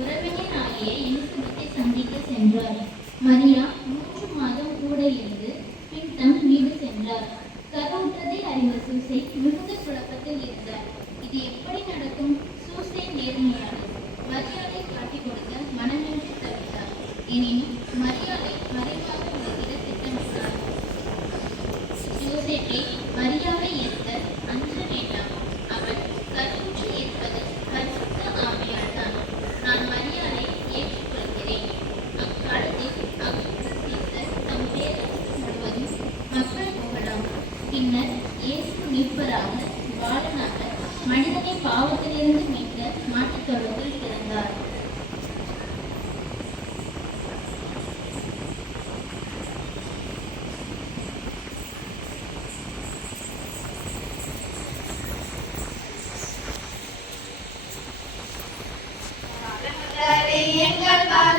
உறவினர் ஆகிய எலிசபெத்தை சென்றார். மரியா மூன்று மாதம் கூட இருந்து பின் சென்றார். கருவுற்றதை அறிந்த சூசை மிகுந்த இருந்தார். இது எப்படி நடக்கும்? எனினும் மரியாதை மறைவாக உலகிட திட்டமிட்டார் யோசேப்பே மரியாவை ஏற்க அஞ்ச வேண்டாம். அவள் கருவுற்று ஏற்பது பரிசுத்த ஆவியால் தான் நான் மரியாதை ஏற்றுக்கொள்கிறேன். அக்காலத்தில் அக்ரிஸ்தர் தம் பேரரசு முழுவதும் மக்கள் புகழாம். பின்னர் இயேசு மீட்பராக பாலனாக மனிதனை பாவத்திலிருந்து மீட்க மாட்டுத் தொழுவில் Jingle bells.